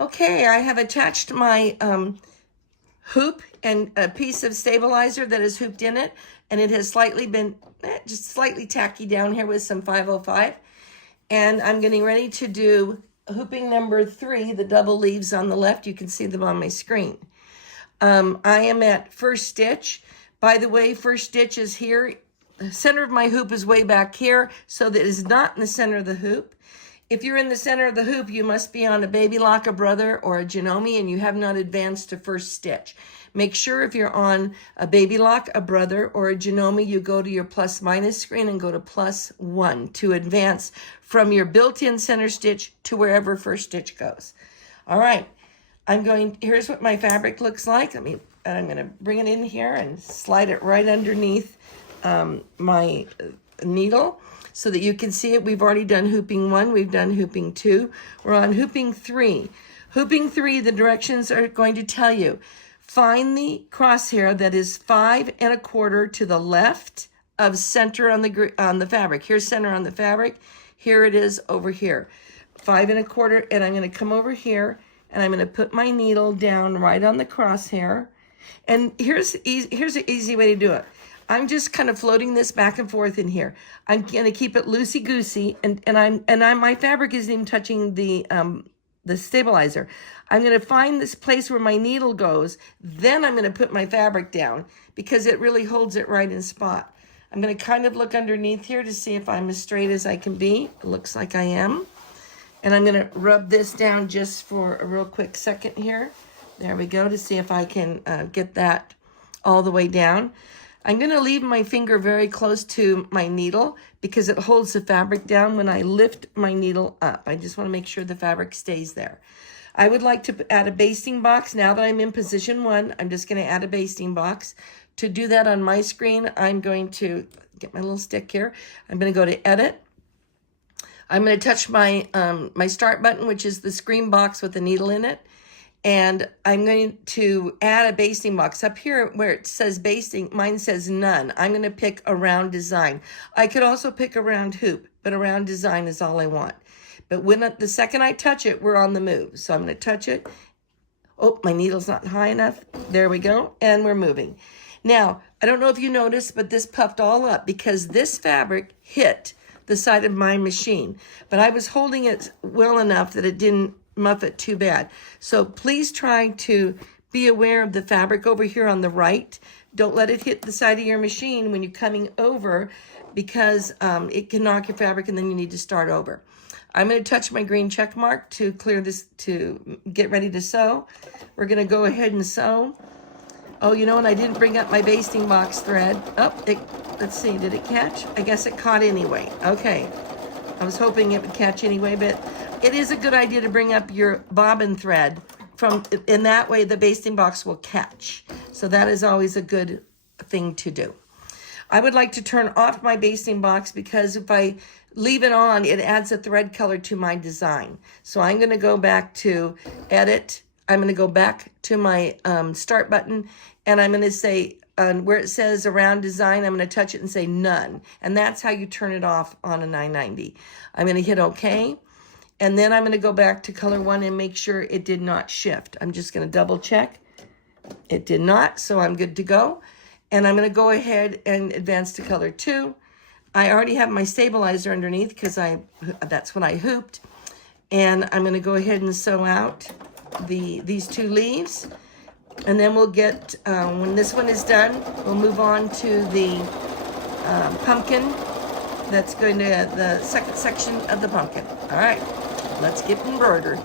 Okay, I have attached my hoop and a piece of stabilizer that is hooped in it, and it has slightly been just slightly tacky down here with some 505. And I'm getting ready to do hooping number 3, the double leaves on the left. You can see them on my screen. I am at first stitch. By the way, first stitch is here. The center of my hoop is way back here, so that it is not in the center of the hoop. If you're in the center of the hoop, you must be on a baby lock, a brother, or a Janome, and you have not advanced to first stitch. Make sure if you're on a baby lock, a brother, or a Janome, you go to your plus minus screen and go to +1 to advance from your built-in center stitch to wherever first stitch goes. All right, here's what my fabric looks like. I'm gonna bring it in here and slide it right underneath my needle, so that you can see it. We've already done hooping 1, we've done hooping 2. We're on hooping 3. Hooping 3, the directions are going to tell you, find the crosshair that is 5 1/4 to the left of center on the fabric. Here's center on the fabric. Here it is over here. 5 1/4, and I'm going to come over here and I'm going to put my needle down right on the crosshair. And here's an easy way to do it. I'm just kind of floating this back and forth in here. I'm gonna keep it loosey-goosey, and my fabric isn't even touching the stabilizer. I'm gonna find this place where my needle goes, then I'm gonna put my fabric down because it really holds it right in spot. I'm gonna kind of look underneath here to see if I'm as straight as I can be. It looks like I am. And I'm gonna rub this down just for a real quick second here. There we go, to see if I can get that all the way down. I'm going to leave my finger very close to my needle because it holds the fabric down when I lift my needle up. I just want to make sure the fabric stays there. I would like to add a basting box. Now that I'm in position 1, I'm just going to add a basting box. To do that on my screen, I'm going to get my little stick here. I'm going to go to Edit. I'm going to touch my Start button, which is the screen box with the needle in it. And I'm going to add a basting box. Up here where it says basting, mine says none. I'm going to pick a round design. I could also pick a round hoop, but a round design is all I want. But the second I touch it, we're on the move. So I'm going to touch it. Oh, my needle's not high enough. There we go. And we're moving. Now, I don't know if you noticed, but this puffed all up because this fabric hit the side of my machine. But I was holding it well enough that it didn't muff it too bad. So please try to be aware of the fabric over here on the right. Don't let it hit the side of your machine when you're coming over because it can knock your fabric and then you need to start over. I'm going to touch my green check mark to clear this, to get ready to sew. We're going to go ahead and sew. Oh, you know what? I didn't bring up my basting box thread. Oh, let's see. Did it catch? I guess it caught anyway. Okay. I was hoping it would catch anyway, but it is a good idea to bring up your bobbin thread in that way the basting box will catch. So that is always a good thing to do. I would like to turn off my basting box because if I leave it on, it adds a thread color to my design. So I'm going to go back to Edit. I'm going to go back to my Start button, and I'm going to say, where it says Around Design, I'm going to touch it and say None. And that's how you turn it off on a 990. I'm going to hit OK. And then I'm going to go back to color 1 and make sure it did not shift. I'm just going to double check. It did not, so I'm good to go. And I'm going to go ahead and advance to color 2. I already have my stabilizer underneath because that's what I hooped. And I'm going to go ahead and sew out these 2 leaves. And then we'll get, when this one is done, we'll move on to the pumpkin. That's going to the second section of the pumpkin. All right, let's get embroidered.